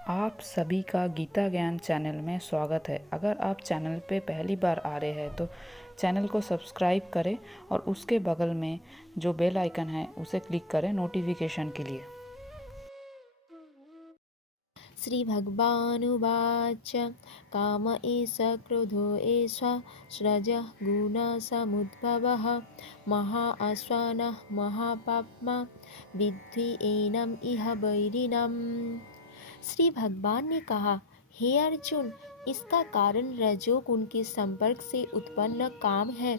आप सभी का गीता ज्ञान चैनल में स्वागत है। अगर आप चैनल पे पहली बार आ रहे हैं तो चैनल को सब्सक्राइब करें और उसके बगल में जो बेल आइकन है उसे क्लिक करें नोटिफिकेशन के लिए। श्रीभगवानुवाच काम एष क्रोधो एष स्रजः गुणसमुद्भवः महाअश्वानः महापाप्मा विद्धि एनम् इह वैरिणम्। श्री भगवान ने कहा, हे अर्जुन, इसका कारण रजोगुण के संपर्क से उत्पन्न काम है,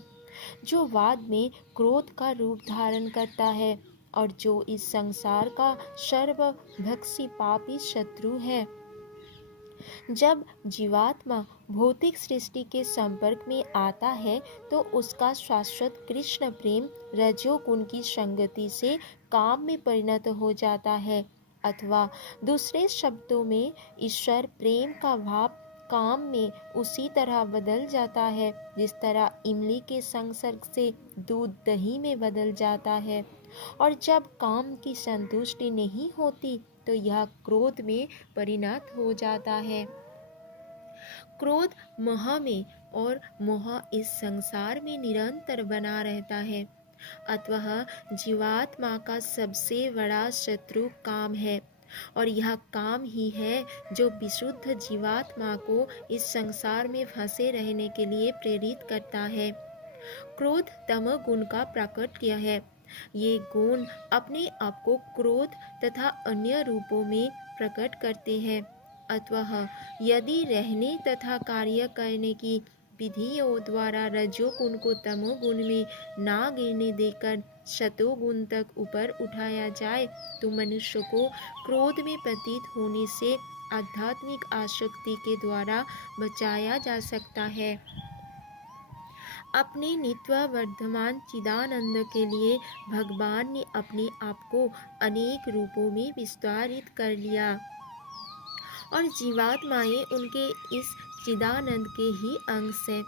जो बाद में क्रोध का रूप धारण करता है और जो इस संसार का सर्वभक्षी पापी शत्रु है। जब जीवात्मा भौतिक सृष्टि के संपर्क में आता है तो उसका शाश्वत कृष्ण प्रेम रजोगुण की संगति से काम में परिणत हो जाता है, अथवा दूसरे शब्दों में ईश्वर प्रेम का भाव काम में उसी तरह बदल जाता है जिस तरह इमली के संसर्ग से दूध दही में बदल जाता है। और जब काम की संतुष्टि नहीं होती तो यह क्रोध में परिणत हो जाता है। क्रोध मोह में और मोह इस संसार में निरंतर बना रहता है। अतः जीवात्मा का सबसे बड़ा शत्रु काम है और यह काम ही है जो विशुद्ध जीवात्मा को इस संसार में फंसे रहने के लिए प्रेरित करता है। क्रोध तमोगुण का प्राकट्य है। ये गुण अपने आप को क्रोध तथा अन्य रूपों में प्रकट करते हैं। अतः यदि रहने तथा कार्य करने की विधियों द्वारा रजोगुण को तमोगुण में ना गिरने देकर सतोगुण तक ऊपर उठाया जाए तो मनुष्य को क्रोध में पतित होने से आध्यात्मिक आसक्ति के द्वारा बचाया जा सकता है। अपने नित्य वर्धमान चिदानंद के लिए भगवान ने अपने आप को अनेक रूपों में विस्तारित कर लिया और जीवात्माएं उनके इस चिदानंद के ही अंश हैं।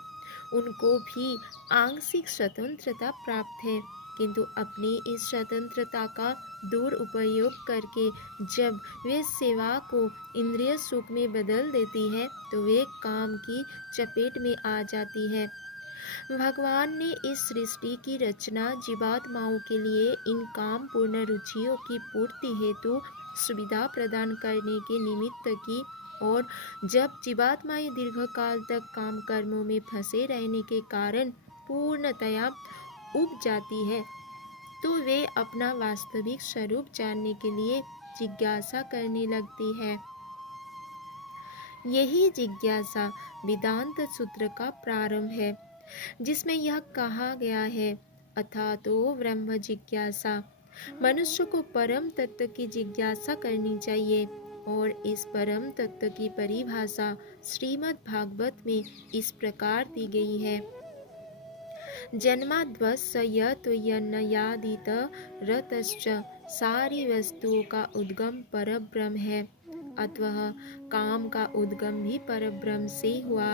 उनको भी आंशिक स्वतंत्रता प्राप्त है, किंतु अपनी इस स्वतंत्रता का दुरुपयोग करके जब वे सेवा को इंद्रिय सुख में बदल देती है तो वे काम की चपेट में आ जाती है। भगवान ने इस सृष्टि की रचना जीवात्माओं के लिए इन काम पूर्ण रुचियों की पूर्ति हेतु सुविधा प्रदान करने के निमित्त की, और जब जीवात्माएं दीर्घकाल तक काम कर्मों में फंसे रहने के कारण पूर्णतया उब जाती है तो वे अपना वास्तविक स्वरूप जानने के लिए जिज्ञासा करने लगती है। यही जिज्ञासा वेदांत सूत्र का प्रारंभ है, जिसमें यह कहा गया है, अथा तो ब्रह्म जिज्ञासा। मनुष्य को परम तत्व की जिज्ञासा करनी चाहिए और इस परम तत्व की परिभाषा श्रीमद् भागवत में इस प्रकार दी गई है। जन्माद्वस्य यन्नयादित रतश्च, सारी वस्तुओं का उद्गम परब्रह्म है। अतः काम का उद्गम भी परब्रह्म से हुआ।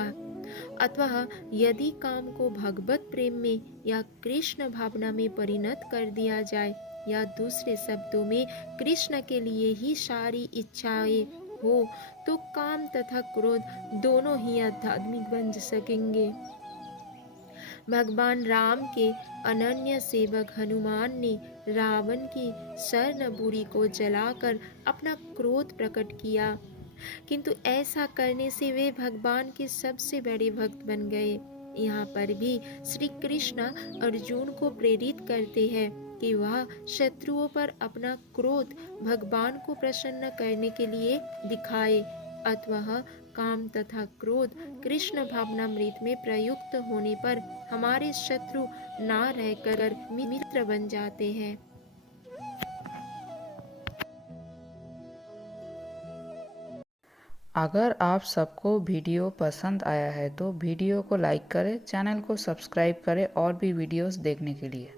अतः यदि काम को भगवत प्रेम में या कृष्ण भावना में परिणत कर दिया जाए, या दूसरे शब्दों में कृष्ण के लिए ही सारी इच्छाएं हो, तो काम तथा क्रोध दोनों ही आध्यात्मिक बन सकेंगे। भगवान राम के अनन्य सेवक हनुमान ने रावण की स्वर्णपुरी को जलाकर अपना क्रोध प्रकट किया, किंतु ऐसा करने से वे भगवान के सबसे बड़े भक्त बन गए। यहाँ पर भी श्री कृष्ण अर्जुन को प्रेरित करते हैं कि वह शत्रुओं पर अपना क्रोध भगवान को प्रसन्न करने के लिए दिखाए। अतः काम तथा क्रोध कृष्ण भावनामृत में प्रयुक्त होने पर हमारे शत्रु ना रहकर मित्र बन जाते हैं। अगर आप सबको वीडियो पसंद आया है तो वीडियो को लाइक करें, चैनल को सब्सक्राइब करें और भी वीडियोस देखने के लिए।